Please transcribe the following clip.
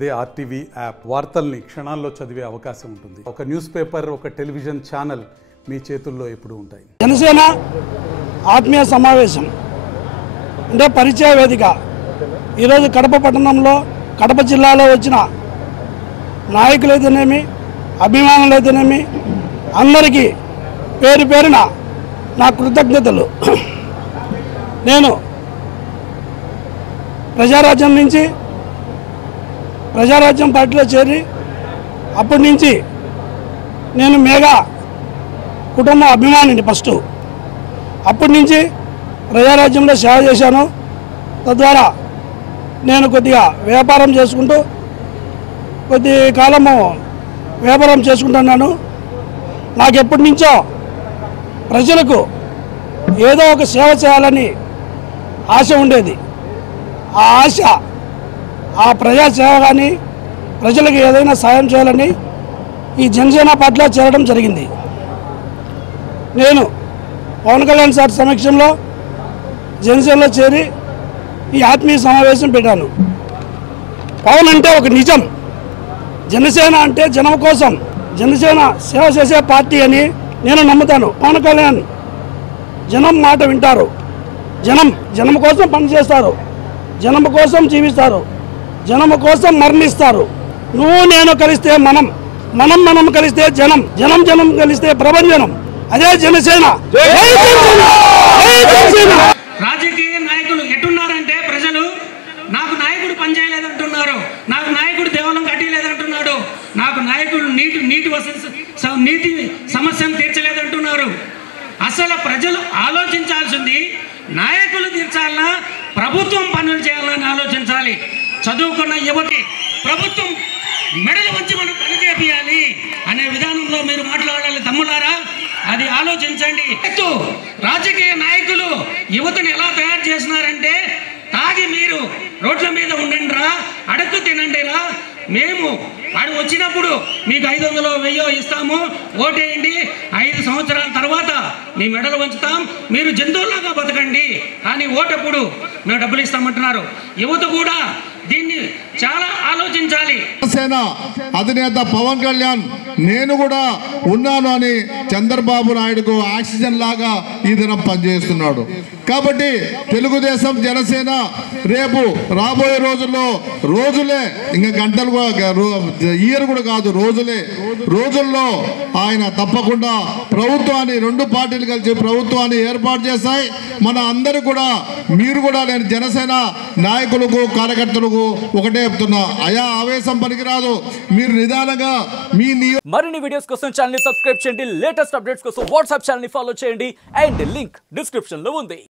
అదే RTV app వార్తల్ని క్షణాల్లో చదివే అవకాశం ఉంటుంది. ఒక న్యూస్ పేపర్, ఒక టెలివిజన్ ఛానల్ మీ చేతుల్లో ఎప్పుడూ ఉంటాయి. జనసేన ఆత్మీయ సమావేశం అంటే పరిచయ వేదిక ఈరోజు కడప పట్టణంలో, కడప జిల్లాలో వచ్చిన నాయకులైతేనేమి, అభిమానులైతేనేమి అందరికీ పేరు పేరున నా కృతజ్ఞతలు. నేను ప్రజారాజ్యం నుంచి ప్రజారాజ్యం పార్టీలో చేరి అప్పటి నుంచి నేను మేఘా కుటుంబ అభిమానిని. ఫస్ట్ అప్పటి నుంచి ప్రజారాజ్యంలో సేవ చేశాను. తద్వారా నేను కొద్దిగా వ్యాపారం చేసుకుంటూ కొద్ది కాలము వ్యాపారం చేసుకుంటున్నాను. నాకు ఎప్పటి నుంచో ప్రజలకు ఏదో ఒక సేవ చేయాలని ఆశ ఉండేది. ఆ ఆశ, ఆ ప్రజాసేవ కానీ ప్రజలకు ఏదైనా సాయం చేయాలని ఈ జనసేన పార్టీలో చేరడం జరిగింది. నేను పవన్ కళ్యాణ్ సార్ సమక్షంలో జనసేనలో చేరి ఈ ఆత్మీయ సమావేశం పెట్టాను. పవన్ అంటే ఒక నిజం, జనసేన అంటే జనం కోసం, జనసేన సేవ చేసే పార్టీ అని నేను నమ్ముతాను. పవన్ కళ్యాణ్ జనం మాట వింటారు, జనం కోసం పనిచేస్తారు, జనం కోసం జీవిస్తారు, జనం కోసం మరణిస్తారు. నువ్వు నేను కలిస్తే మనం కలిస్తే జనం కలిస్తే ప్రభంజనం. అదే జనసేన. రాజకీయ నాయకులు ఎట్టున్నారంటే ప్రజలు నాకు నాయకుడు పనిచేయలేదంటున్నారు, నాకు నాయకుడు దేవాలయం కట్టలేదంటున్నాడు, నాకు నాయకుడు నీటి సమస్యను తీర్చలేదంటున్నారు. అసలు ప్రజలు ఆలోచించాల్సింది నాయకులు తీర్చాలన్నా ప్రభుత్వం పనులు చేయాలని ఆలోచించాలి. చదువుకున్న యువతి ప్రభుత్వం మెడలు వచ్చి మనం పని చేయాలి అనే విధానంలో మీరు మాట్లాడాలి. తమ్ములారా, అది ఆలోచించండి. రాజకీయ నాయకులు యువతను ఎలా తయారు చేస్తున్నారంటే, తాగి మీరు రోడ్ల మీద ఉండండి రా, అడుక్కు తినండి రా, మేము వాడు వచ్చినప్పుడు మీకు 500 1000 ఇస్తాము, ఓటేయండి, 5 సంవత్సరాల తర్వాత మీ మెడలు వంచుతాం, మీరు జంతువులాగా బతకండి, కానీ ఓటప్పుడు మేము డబ్బులు ఇస్తామంటున్నారు. యువత కూడా దీన్ని చాలా ఆలోచించాలి. జనసేన అధినేత పవన్ కళ్యాణ్ నేను కూడా ఉన్నాను అని చంద్రబాబు నాయుడుకు ఆక్సిజన్ లాగా ఈ దినం పనిచేస్తున్నాడు. కాబట్టి తెలుగుదేశం జనసేన రేపు రాబోయే రోజులే ఇంకా గంటలు ఇయర్ కూడా కాదు, రోజుల్లో ఆయన తప్పకుండా ప్రభుత్వాన్ని, 2 పార్టీలు కలిసి ప్రభుత్వాన్ని ఏర్పాటు చేస్తాయి. మన అందరూ కూడా, మీరు కూడా, నేను జనసేన నాయకులకు కార్యకర్తలకు ఒకటే చెప్తున్నా, అయా ఆవేశం పనికిరాదు, మీరు నిదానంగా మీ మరిన్ని వీడియోస్ కోసం ఛానల్ ని సబ్స్క్రైబ్ చేయండి. లేటెస్ట్ అప్డేట్స్ కోసం వాట్సాప్ ఛానల్ ని ఫాలో చేయండి. అండ్ లింక్ డిస్క్రిప్షన్ లో ఉంది.